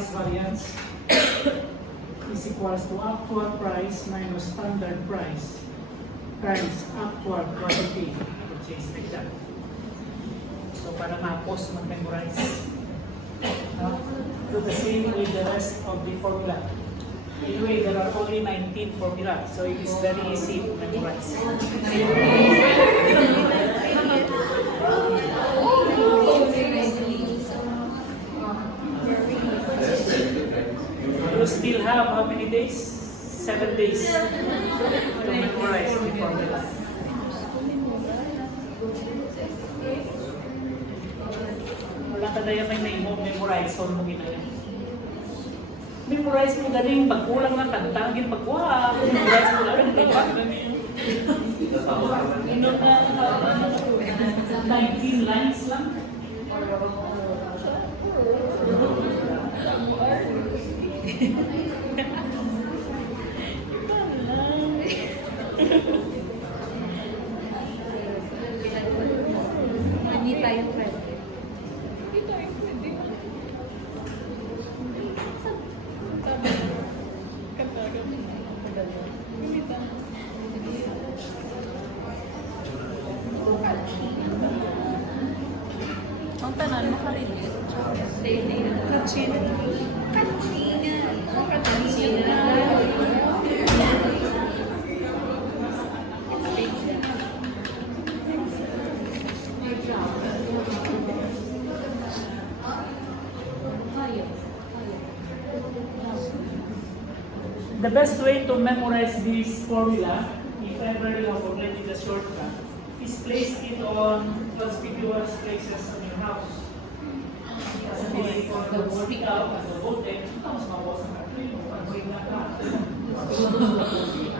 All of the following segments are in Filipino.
price variance is equals to actual price minus standard price times actual quantity purchased, like that. So para ma-post mag-memorize. Do the same with the rest of the formula. Anyway, there are only 19 formulas, so it is very easy to memorize. You still have how many days? 7 days to memorize the formula. Wala ka na yung may memorize, so mo ginaya. Memorize mo galing, pagkulang ng kantangin, pagkuha. Memorize mo galing, inom na 19 lines lang. Hindi tayo pwede. Ang tanan mo ka rin. Kachina. Kachina. Kachina. The best way to memorize this formula, if ever you have already the shortcut, is place it on conspicuous places in your house. Kasi kung nag-work out, nag-vote, tapos mabawas ang kartrin mo, pag-vote na ka.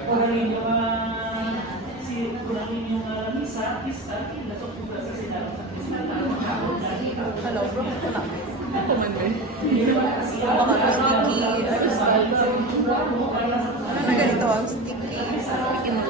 Kurangin yung kurangin yung misa, nasok ko sa sinarap sa Hello, bro. Wala. Ako may boy. Kasi Baka sticky. Ano na ganito ang sticky? Sticky mo.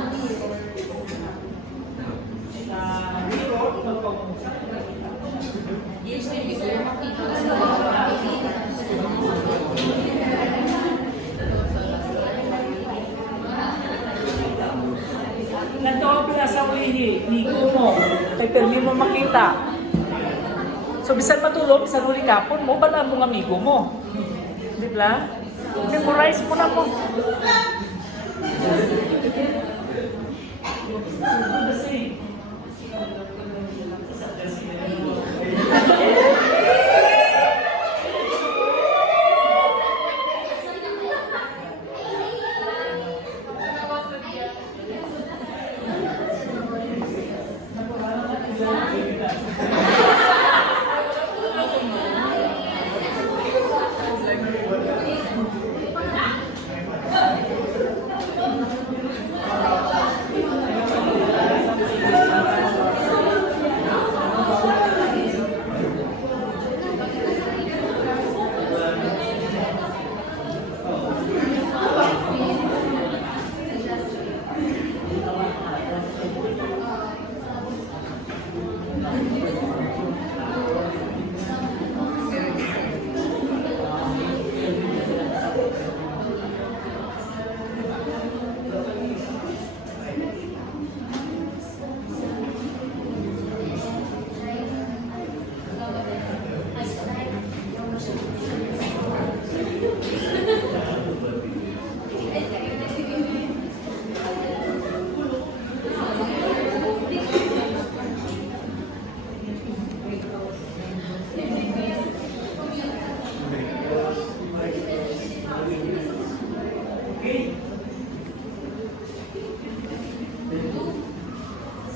Nantopla sa ulihi, nigo mo, kay permi mo makita. So bisan matulog, bisan uli kapon mo, bala mong amigo mo. Di ba? Memorize mo na mo.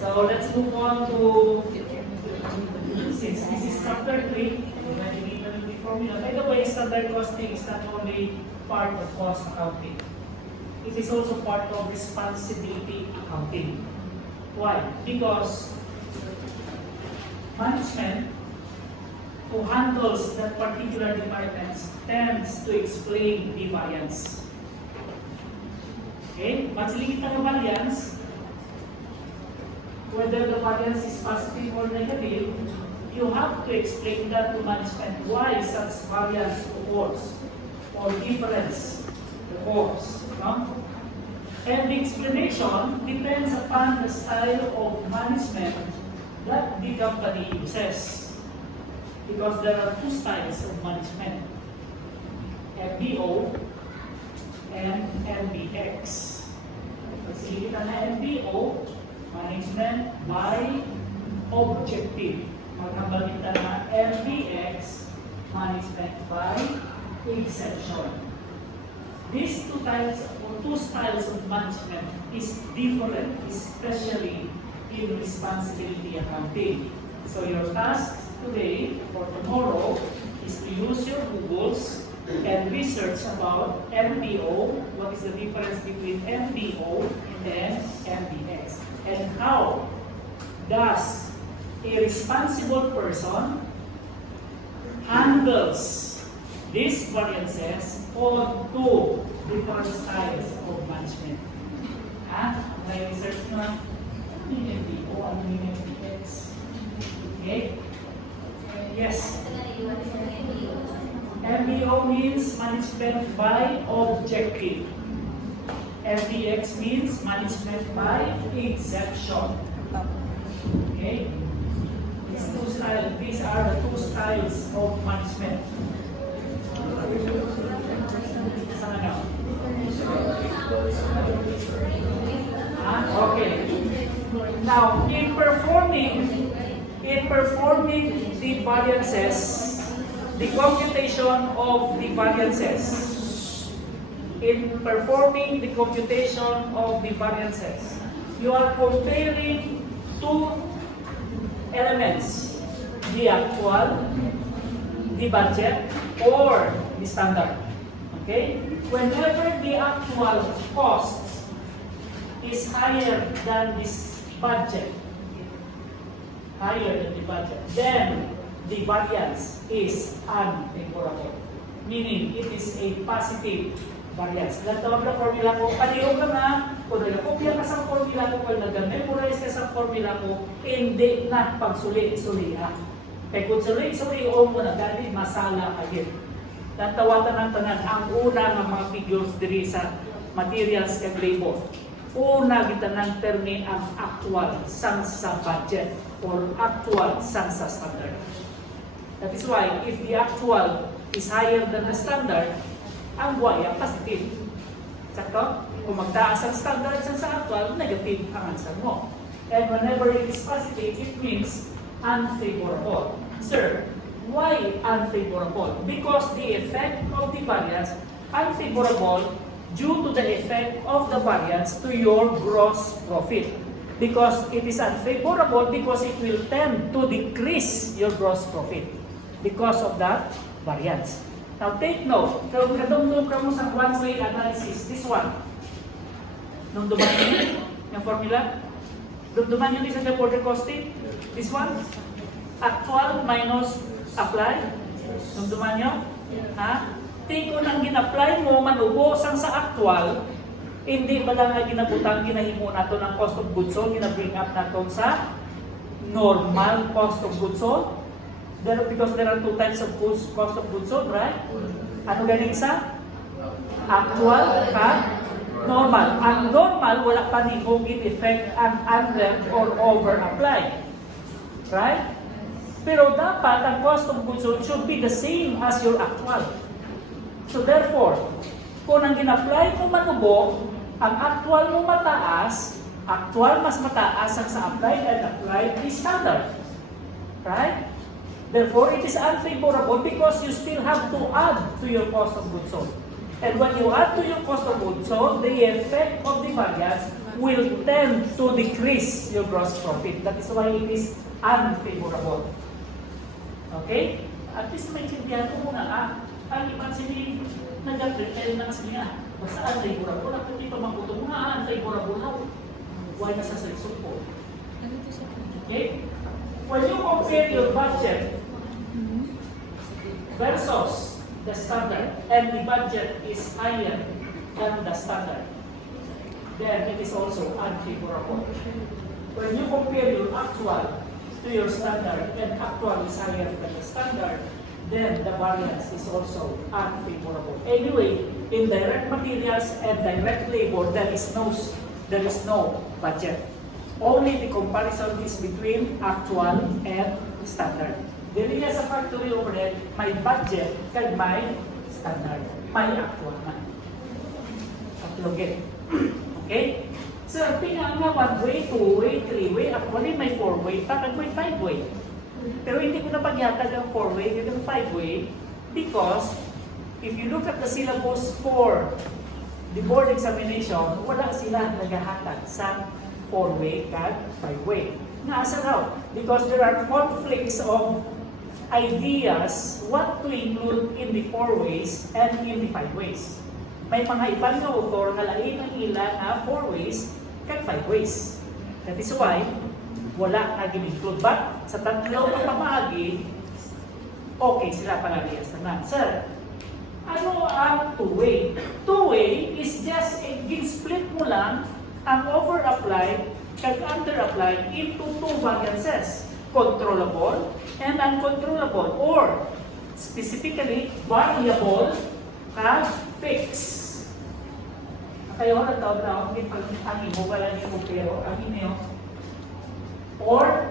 So let's move on to, since this is chapter 3, the formula. By the way, standard costing is not only part of cost accounting. It is also part of responsibility accounting. Why? Because management who handles that particular department tends to explain the variance. Okay? Machiligit na variance, whether the variance is positive or negative, you have to explain that to management why such variance occurs or difference occurs. No? And the explanation depends upon the style of management that the company uses. Because there are two styles of management, MBO and MBX. Kasi kita na MBO, management by objective. Magkabalita na MBX, management by exception. These two styles of management is different, especially in responsibility accounting. So your task today or tomorrow is to use your Googles and research about MBO, what is the difference between MBO and then MBX, and how does a responsible person handles these variances on two different styles of management. May research nyo ang MBO at MBX. Okay? Yes. MBO means management by objective. MBX means management by exception. Okay? These are the two styles of management. Okay. Now, in performing the variances, the computation of the variances. In performing the computation of the variances, you are comparing two elements, the actual, the budget, or the standard. Okay? Whenever the actual cost is higher than this budget, then the variance is unfavorable. Meaning, it is a positive variance. Latawag na formula ko, palihog ka na, kung nagkopya ka sa formula ko, kung nag-memorize ka sa formula ko, hindi na pagsuli-sulihan. Kaya kung suli-sulihan mo na, dahil masala ka din. Natawatan ng tanan, ang una ng mga figures diri sa materials kag labor. Una kita ng termi ang actual sang sa budget or actual sang sa standard. That is why if the actual is higher than the standard, ang buhaya positive. Sakto? Kung magtaas ang standard sang sa actual, negative ang answer mo. And whenever it is positive, it means unfavorable. Sir, why unfavorable? Because the effect of the variance unfavorable due to the effect of the variance to your gross profit. Because it is unfavorable because it will tend to decrease your gross profit because of that variance. Now take note, kung kadungdong ka mo sa one-way analysis, this one, nung dumating yun, yung formula, dumduman yun sa border costing, this one, actual minus apply, dumduman nyo, Tiko nang gin-apply mo, manubos ang sa actual, hindi ba lang na ginabutang, ginahimo nato ng cost of goods sold, ginabring up nato sa normal cost of goods sold. Because there are two types of cost of goods sold, right? Ano galing sa? Actual ka normal. Ang normal, wala pa ni hugin effect ang under or over-apply. Right? Pero dapat ang cost of goods sold should be the same as your actual. So therefore, kung ang gin-apply mo manubo, ang actual mo mataas, actual mas mataas ang sa applied and applied is standard. Right? Therefore, it is unfavorable because you still have to add to your cost of goods sold. And when you add to your cost of goods sold, the effect of the variance will tend to decrease your gross profit. That is why it is unfavorable. Okay? At least may kintiyan ko muna ang ipan sini nag-prepare na kasi niya. Basta unfavorable, at hindi pa magutong nga unfavorable na. Why nasa sa ko? Okay? When you compare your budget versus the standard, and the budget is higher than the standard, then it is also unfavorable. When you compare your actual to your standard and actual is higher than the standard, then the variance is also unfavorable. Anyway, in direct materials and direct labor, there is no budget. Only the comparison is between actual and standard. Dili sa factory overhead, may budget kag may standard, may actual man. Atlogit. Okay? Sir, pinanga 1-way, 2-way, 3-way, actually may 4-way pa, kag may 5-way. Pero hindi ko na pagyatag ang 4-way, yung 5-way, because if you look at the syllabus for the board examination, wala sila naghahatag sa 4-way kag 5-way. Naasa raw? Because there are conflicts of ideas what to include in the 4-ways and in the 5-ways. May mga ibang nga author nga lain ang ila na 4-ways kag 5-ways. That is why wala na gin-include. But sa tatlo ng pamaagi, okay sila parehas naman. Sir, ano ang 2-way? 2-way is just gin-split mo lang ang over-applied kag under-applied into two variances, controllable and uncontrollable, or specifically variable kag fixed. Kayo na tawag na ako, ang imo ba lang yung pero ang inyo, or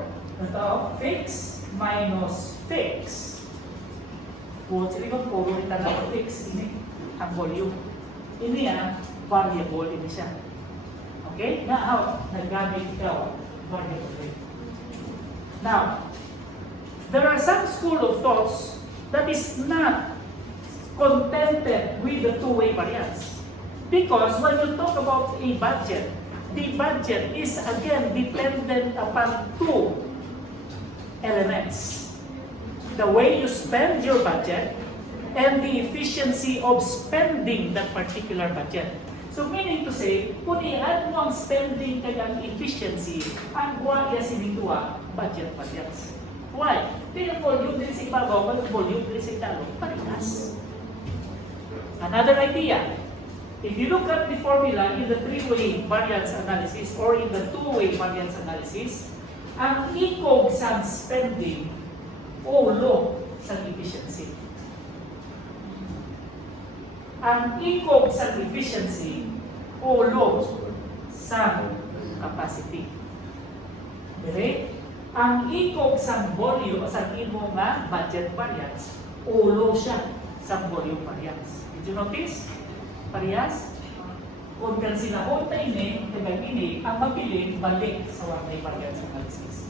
fixed minus fixed. Kung sila kong puro ita na fixed, ini ang volume. Ini variable, ini siya. Okay? Now, naggamit ikaw, variable rate. Now, there are some school of thoughts that is not contented with the 2-way variance. Because when you talk about a budget, the budget is again dependent upon two elements. The way you spend your budget and the efficiency of spending that particular budget. So meaning to say, kung i-add mo ang spending kag ang efficiency, ang guwagya sinituwa, budget variance. Why? Kaya volume din sa ibabaw, volume din sa italo, parehas. Another idea, if you look at the formula in the 3-way variance analysis or in the 2-way variance analysis, ang ikog sa spending ulo sa efficiency. Ang ikog sa efficiency ulo sa capacity. Dire, ang ikog sa volume sa imo nga budget variance ulo siya sa volume variance. Did you notice? Parehas? Kung kan sinahon na ini, kagag ini, ang mabiling balik sa one-way variance analysis.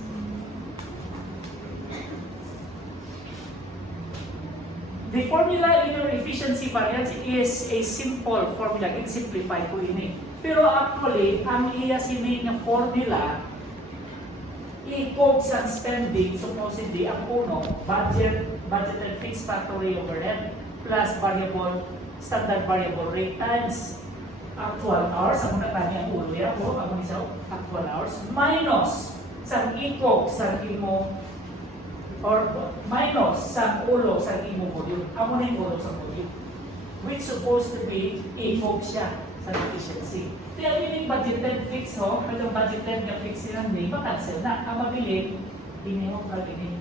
The formula in your efficiency variance is a simple formula. It's simplified ko ini. Pero actually, ang iya sini nga formula, ikog sa spending, supposedly, ang uno, budgeted fixed factory overhead, plus standard variable rate times actual hours, ang muna tani ang ulo yan po, ang isa actual hours, minus sa ikog sa imo, or minus sa ulo sa imo volume, ang muna yung ulo sa volume, which supposed to be ikog siya sa efficiency. Kaya yung budgeted fix ho, kaya budgeted na fix yan, di makancel na, ang mabiling, binihong kaginin.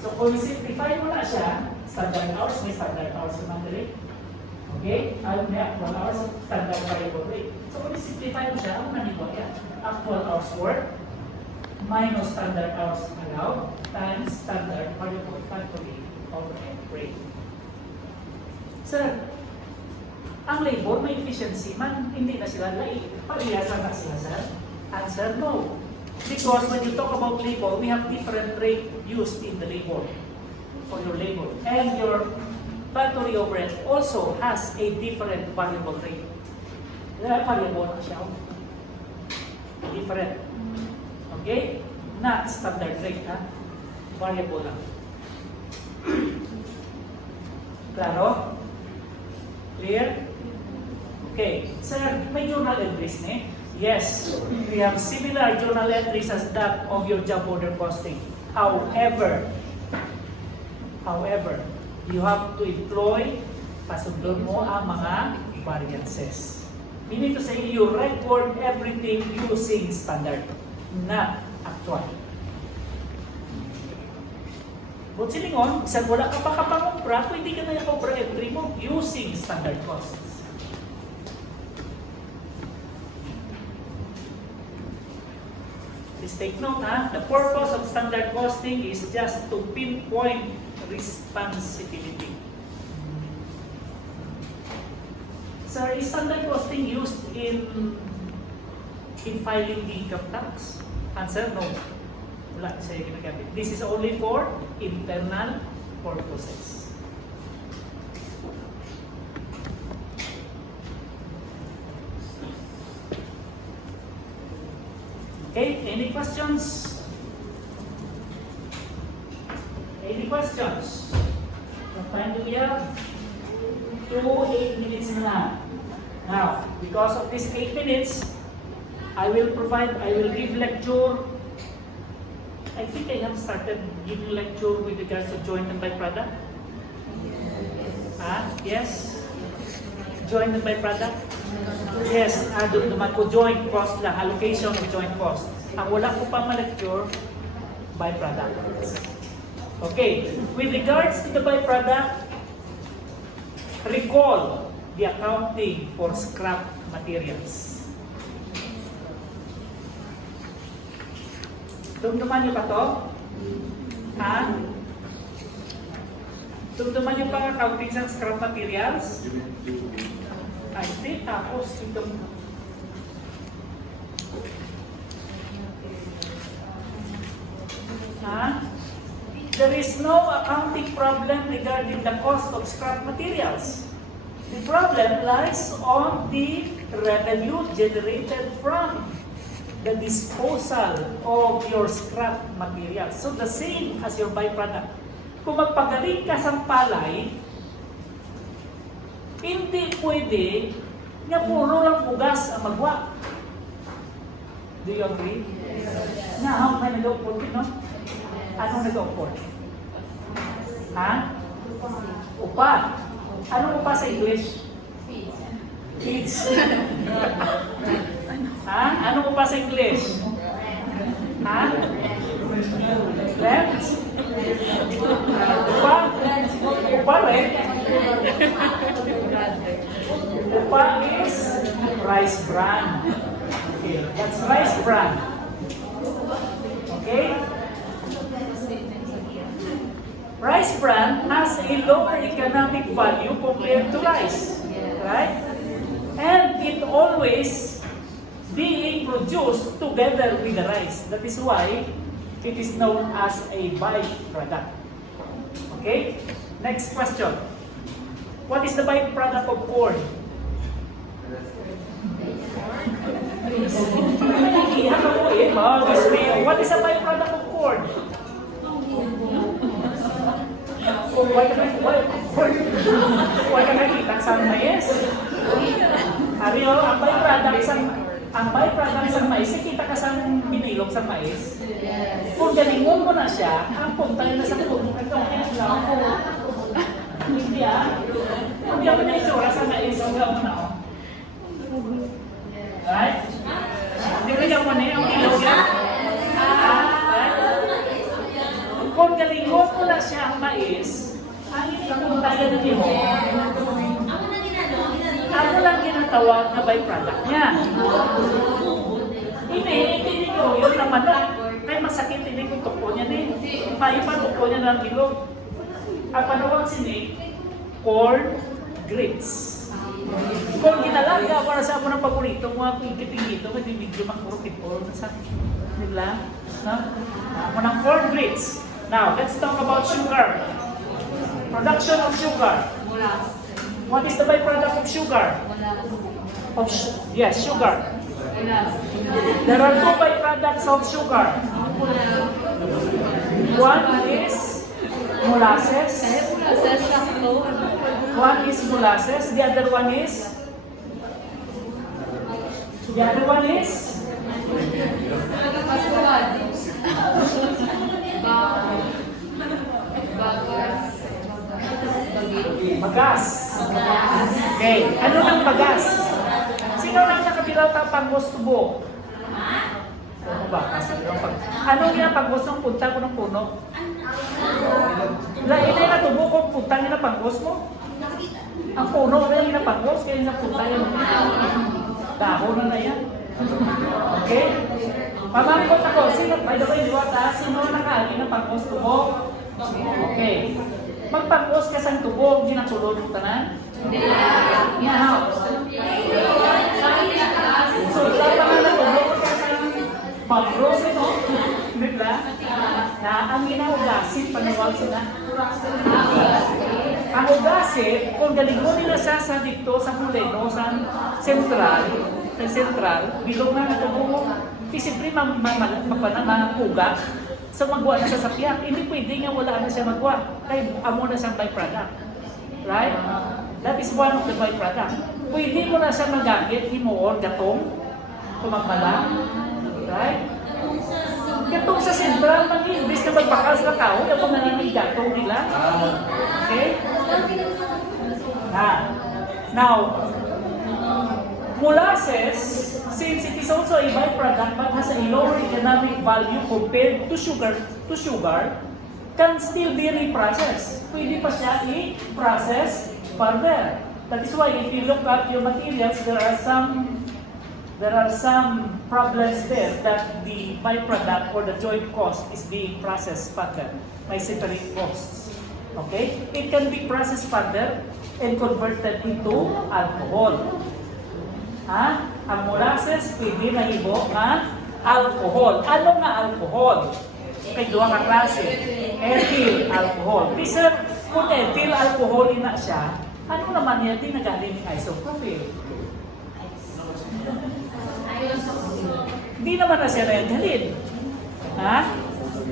So kung simplify mo na siya, standard hours, may standard hours yung mandali. Okay? May actual hours, standard variable rate. So kung simplify mo siya, ang nanito yan. Actual hours work minus standard hours allowed times standard variable factory overhead rate. Sir, ang labor may efficiency man, hindi na sila lain. Pag-iasa na sila, sir? Answer, no. Because when you talk about labor, we have different rate used in the labor, for your labor. And your factory overhead also has a different variable rate. Variable na siya. Different. Okay? Not standard rate, ha? Variable lang. Klaro? Clear? Okay. Sir, may journal entries ne? Yes, we have similar journal entries as that of your job order costing. However, you have to employ, pasundon mo ang mga variances. Meaning to say, you record everything using standard, not actual. Kung silingon, isang wala ka pa kapangumpra, pwede ka na i-cover entry mo using standard costs. Please take note, ha? The purpose of standard costing is just to pinpoint responsibility. Sir, is standard costing used in filing income tax? Answer, no. Wala siya ginagamit. This is only for internal purposes. Okay, any questions? Any questions? What time do we have? 8 minutes na lang. Now, because of this 8 minutes, I will give lecture. I think I have started giving lecture with regards to joint and byproduct. Yes? Joint and byproduct? Yes, doon naman po joint cost lang, allocation of joint cost. Ang wala ko pa ma-lecture, byproduct. Okay, with regards to the byproduct, recall the accounting for scrap materials. Tumduman niyo pa to? Tumduman niyo pa accounting sa scrap materials? I think tapos ito. There is no accounting problem regarding the cost of scrap materials. The problem lies on the revenue generated from the disposal of your scrap materials. So the same as your byproduct. Kung magpagaling ka sa palay, hindi pwede na puro lang bugas ang magwa. Do you agree? Yes. Na, may nag-uport, no? Anong nag-uport? Upa. Anong upa sa English? Feeds. Anong upa sa English? Rent? Upa? Upa rin? Upa is rice bran. Okay, that's rice bran. Okay? Rice bran has a lower economic value compared to rice. Right? And it always being produced together with the rice. That is why it is known as a byproduct. Okay? Next question. What is the byproduct of corn? What is the byproduct of corn? Why ka nakita sa mais? Ariyo, ang byproduct sa mais, kita ka sa binilog sa mais. Kung galingon mo na siya, ang punta na sa puno. Ito, hindi Hindi ako na isura sa mais. Ang gawin na ako. Right? Hindi ko niya mo na yung ilog yan. Kung galingon mo na siya ang mais, ang itapuntayan na niyo, ano lang ginatawag na byproduct niya? Hindi ko, yun naman na. Kaya masakit, hindi ko tukpo niya din. Maiba tukpo niya ng bilog. Ang panawag sini, corn grits. Kung ginalaga para sa ako ng paborito, mga pigit-pigito, may medyo makurot-ipor. Diba? Ako ng corn grits. Now, let's talk about sugar. Production of sugar. What is the byproduct of sugar? Yes, sugar. There are two byproducts of sugar. One is molasses. One is molasses. The other one is? The other one is? Bagas. Okay. Ano ng bagas? Sino lang nakapilaw tapang gusto mo? Ano ba? Ano nga pag gusto mong punta ko ng puno? Lain na tubo ko punta nila panggos mo? Ang puno na yung napanggos, kaya na punta yun. Dahon na yan. Okay? Pamangkot ako, sino, by the way, Diwata, sino nakaali ng panggos tubo? Okay. Magpanggos ka sa tubo, ginatulog ng tanan? Hindi. Yeah. So, dapat nga natulog ka sa panggos, no? Hindi ba? Na ang ginaugasin, panuwal sila. Ang ugasin, kung galingon nila siya sa dito, sa Muleno, sa Central, bilog na natulog. Siyempre, mapuga. So magwa na siya sa piyak, hindi pwede nga wala na siya magwa. Kaya amo na siyang byproduct. Right? That is one of the byproduct. Pwede mo na siya magamit, himuon, gatong, kumagmala. Right? Gatong sa Central, mag-imbis na magbakal sa tao, yung nangyayang gatong nila. Okay? Now, molasses, since it is also a byproduct but has a lower economic value compared to sugar, can still be reprocessed. Pwede pa siya i-process further. That is why if you look at your materials, there are some problems there that the byproduct or the joint cost is being processed further by separate costs. Okay? It can be processed further and converted into alcohol. Ang molasses pwede na ibo nga alcohol. Ano nga alcohol? Kay duha ka klase. Ethyl alcohol. Bisa kung ethyl alcohol ina siya, ano naman yan din nagaling ng isopropyl? Hindi naman na siya nandiyan.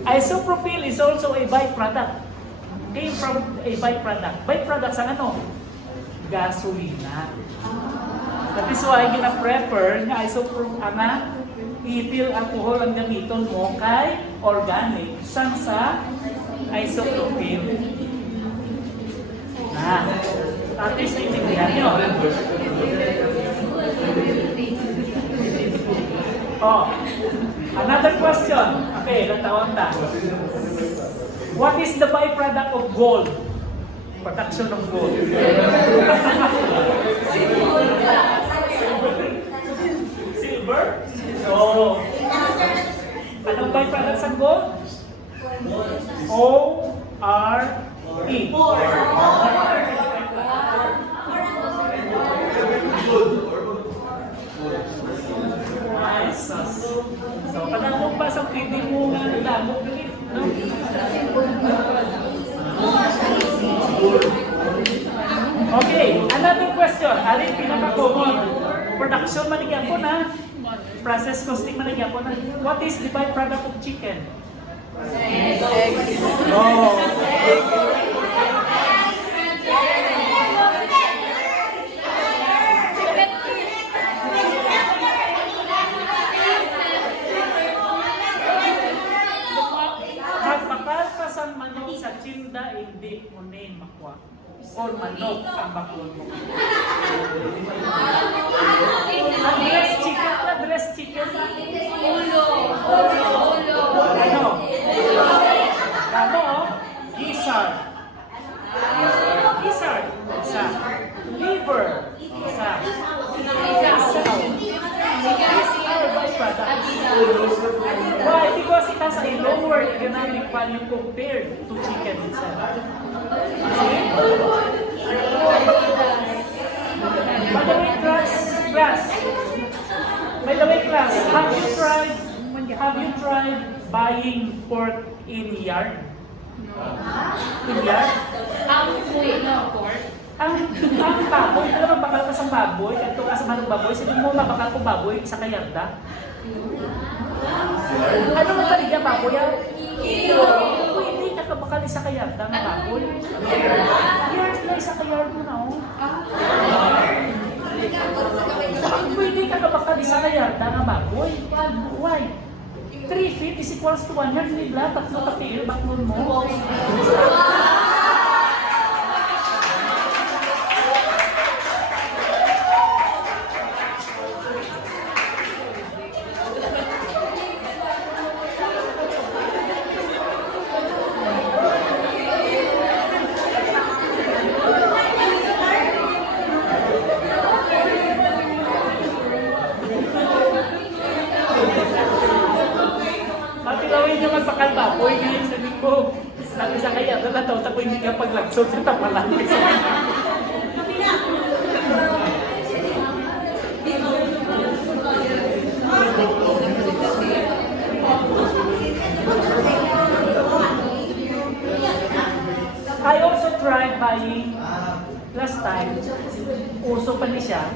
Isopropyl is also a byproduct. Came from a byproduct. Byproduct sa ano? Gasolina. That is why gina-prefer nga ethyl alcohol ang gamiton mo kay organic sang sa isopropyl. At least naiintindihan nyo. Another question. Okay, natawag na. What is the byproduct of gold? Production of gold. Silver? So, anong byproduct sa gold? O-R-E. Nice. So, panamog pa sa pwede mo nga lamog ulit. No? Okay, another question. Alin pinaka-common? Production manigyan po na. Process costing manigyan po na. What is the byproduct of chicken? Eggs. Oh. Magpakal ka sa manok sa tsinda, hindi mo name makwa. Or manok ang bakul mo. Ang dressed chicken. Ulo. Ano? Ano? Gizzard. Isa. Liver. Isa. Why? Because it has a lower economic value compared to chicken itself. See? By the way, class, have you tried buying pork in yard? In yard? Ang baboy, alam mo, bakal ka sa baboy, ito ka sa manong baboy, sabi mo, mabakal ko baboy sa kayarda. Ano mo talaga baboy? Hindi ka kabakal sa kayarda ng baboy. Yard lang sa kayarda mo na, oh. Pwede ka kabakal sa kayarda ng baboy. Why? 3 feet is equals to 1 yard, nila, tatlo kapil, baklon mo. hindi ka paglagsot sa tapalan. I also tried buying last time, uso pa ni siya.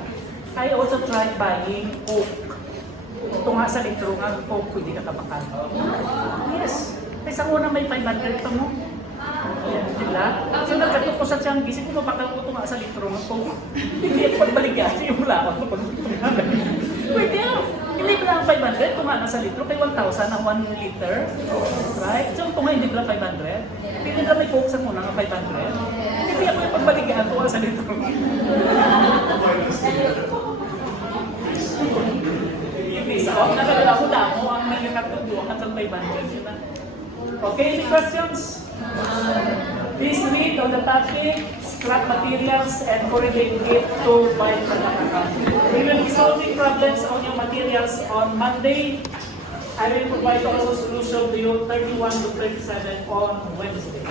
I also tried buying Coke. Ito nga sa litro nga, Coke, pwede ka kapakan. Yes. Kaysa unang may 500 pa mo. Diba? So nagkatukusan siyang gising ko, mapakal ko ito nga sa litro nga Coke. Hindi ako pagbaligyan, yung wala ako pwede ako. Hindi pala ang 500, kung nga nasa litro, kay 1,000 ang 1 liter. Right? So ito nga hindi pala 500. Hindi na may Coke sa muna nga 500. Hindi ako yung pagbaligyan, ito nga sa litro. So, nakagala ko lang mo ang nagkakatubuhan sa 500. Okay, any questions? Please read on the topic, scrap materials and correlate it to byproduct account. We will be solving problems on your materials on Monday. I will provide also solution to you 31 to 37 on Wednesday.